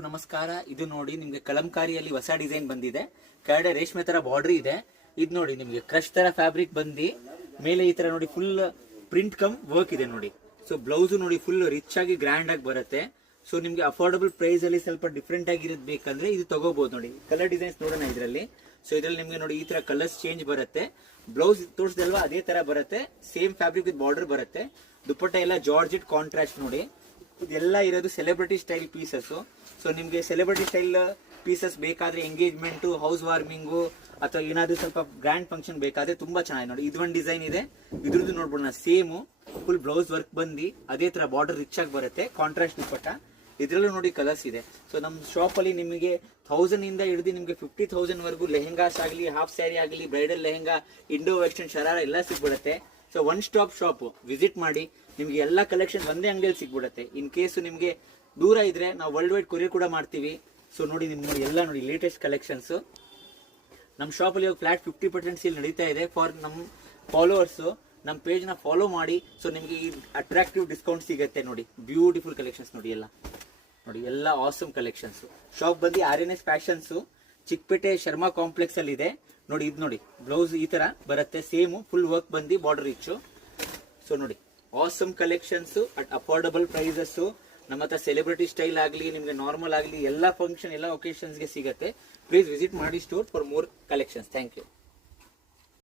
ನಮಸ್ಕಾರ. ಇದು ನೋಡಿ ನಿಮ್ಗೆ ಕಲಂಕಾರಿಯಲ್ಲಿ ಹೊಸ ಡಿಸೈನ್ ಬಂದಿದೆ. ಕೆಳಗಡೆ ರೇಷ್ಮೆ ತರ ಬಾರ್ಡರ್ ಇದೆ. ಇದು ನೋಡಿ ನಿಮ್ಗೆ ಕ್ರಶ್ ತರ ಫ್ಯಾಬ್ರಿಕ್ ಬಂದಿ ಮೇಲೆ ಈ ತರ ನೋಡಿ ಫುಲ್ ಪ್ರಿಂಟ್ ಕಮ್ ವರ್ಕ್ ಇದೆ ನೋಡಿ. ಸೊ ಬ್ಲೌಸ್ ನೋಡಿ ಫುಲ್ ರಿಚ್ ಆಗಿ ಗ್ರ್ಯಾಂಡ್ ಆಗಿ ಬರುತ್ತೆ. ಸೊ ನಿಮ್ಗೆ ಅಫೋರ್ಡಬಲ್ ಪ್ರೈಸ್ ಅಲ್ಲಿ ಸ್ವಲ್ಪ ಡಿಫ್ರೆಂಟ್ ಆಗಿರೋದು ಬೇಕಂದ್ರೆ ಇದು ತಗೋಬಹುದು ನೋಡಿ. ಕಲರ್ ಡಿಸೈನ್ಸ್ ನೋಡೋಣ ಇದರಲ್ಲಿ. ಸೊ ಇದರಲ್ಲಿ ನಿಮ್ಗೆ ನೋಡಿ ಈ ತರ ಕಲರ್ಸ್ ಚೇಂಜ್ ಬರುತ್ತೆ. ಬ್ಲೌಸ್ ತೋರಿಸಿದಲ್ವಾ ಅದೇ ತರ ಬರುತ್ತೆ. ಸೇಮ್ ಫ್ಯಾಬ್ರಿಕ್ ವಿತ್ ಬಾರ್ಡರ್ ಬರುತ್ತೆ. ದುಪ್ಪಟ್ಟ ಎಲ್ಲ ಜಾರ್ಜೆಟ್ ಕಾಂಟ್ರಾಸ್ಟ್ ನೋಡಿ. ಇದೆಲ್ಲ ಇರೋದು ಸೆಲೆಬ್ರಿಟಿ ಸ್ಟೈಲ್ ಪೀಸಸ್. ಸೊ ನಿಮ್ಗೆ ಸೆಲೆಬ್ರಿಟಿ ಸ್ಟೈಲ್ ಪೀಸಸ್ ಬೇಕಾದ್ರೆ ಎಂಗೇಜ್ಮೆಂಟ್, ಹೌಸ್ ವಾರ್ಮಿಂಗು ಅಥವಾ ಏನಾದ್ರು ಸ್ವಲ್ಪ ಗ್ರ್ಯಾಂಡ್ ಫಂಕ್ಷನ್ ಬೇಕಾದ್ರೆ ತುಂಬಾ ಚೆನ್ನಾಗಿ ನೋಡಿ. ಇದೊಂದು ಡಿಸೈನ್ ಇದೆ, ಇದ್ರದ್ದು ನೋಡ್ಬೋಣ. ಸೇಮ್ ಫುಲ್ ಬ್ಲೌಸ್ ವರ್ಕ್ ಬಂದಿ ಅದೇ ತರ ಬಾರ್ಡರ್ ರಿಚ್ ಆಗಿ ಬರುತ್ತೆ. ಕಾಂಟ್ರಾಸ್ಟ್ ದುಪ್ಪಟ್ಟ ಇದ್ರಲ್ಲೂ ನೋಡಿ ಕಲರ್ಸ್ ಇದೆ. ಸೊ ನಮ್ ಶಾಪ್ ಅಲ್ಲಿ ನಿಮಗೆ 1000 ಇಂದ ಹಿಡಿದು ನಿಮ್ಗೆ 50,000 ವರೆಗೂ ಲೆಹೆಂಗಾಸ್ ಆಗಲಿ, ಹಾಫ್ ಸ್ಯಾರಿ ಆಗಲಿ, bridal lehenga, Indo western sharara ಎಲ್ಲ ಸಿಗ್ಬಿಡುತ್ತೆ. So one stop shop visit ಮಾಡಿ, ನಿಮ್ಗೆ ಎಲ್ಲ ಕಲೆಕ್ಷನ್ ಒಂದೇ ಅಂಗಡಿಯಲ್ಲಿ ಸಿಗ್ಬಿಡುತ್ತೆ. ಇನ್ ಕೇಸ್ ನಿಮ್ಗೆ ದೂರ ಇದ್ರೆ ನಾವು ವರ್ಲ್ಡ್ ವೈಡ್ ಕೊರಿಯರ್ ಕೂಡ ಮಾಡ್ತೀವಿ. ಸೊ ನೋಡಿ ನಿಮ್ಗೆ ನೋಡಿ ಎಲ್ಲ ನೋಡಿ ಲೇಟೆಸ್ಟ್ ಕಲೆಕ್ಷನ್ಸ್ ನಮ್ಮ ಶಾಪ್ ಅಲ್ಲಿ ಫ್ಲಾಟ್ 50% ಸೇಲ್ ನಡೀತಾ ಇದೆ. ಫಾರ್ ನಮ್ಮ ಫಾಲೋವರ್ಸ್ ನಮ್ಮ ಪೇಜ್ ನ ಫಾಲೋ ಮಾಡಿ. ಸೊ ನಿಮ್ಗೆ ಈ ಅಟ್ರಾಕ್ಟಿವ್ ಡಿಸ್ಕೌಂಟ್ ಸಿಗುತ್ತೆ ನೋಡಿ. ಬ್ಯೂಟಿಫುಲ್ ಕಲೆಕ್ಷನ್ಸ್ ನೋಡಿ, ಎಲ್ಲ ನೋಡಿ, ಎಲ್ಲ ಆಸಮ್ ಕಲೆಕ್ಷನ್ಸ್. ಶಾಪ್ ಬಂದು RNS fashions, Chickpete Sharma complex ಅಲ್ಲಿ ಇದೆ ನೋಡಿ. ಇದು ನೋಡಿ ಬ್ಲೌಸ್ ಈ ತರ ಬರುತ್ತೆ. ಸೇಮ್ ಫುಲ್ ವರ್ಕ್ ಬಂದು ಬಾರ್ಡರ್ ರಿಚ್. ಸೊ ನೋಡಿ awesome collections at affordable prices. ನಮ್ಮ ಹತ್ರ ಸೆಲೆಬ್ರಿಟಿ ಸ್ಟೈಲ್ ಆಗಲಿ, ನಿಮ್ಗೆ ನಾರ್ಮಲ್ ಆಗಲಿ, ಎಲ್ಲ ಫಂಕ್ಷನ್ ಎಲ್ಲ ಒಕೇಶನ್ಸ್ಗೆ ಸಿಗುತ್ತೆ. ಪ್ಲೀಸ್ ವಿಸಿಟ್ ಮಾಡಿ store for more collections. Thank you.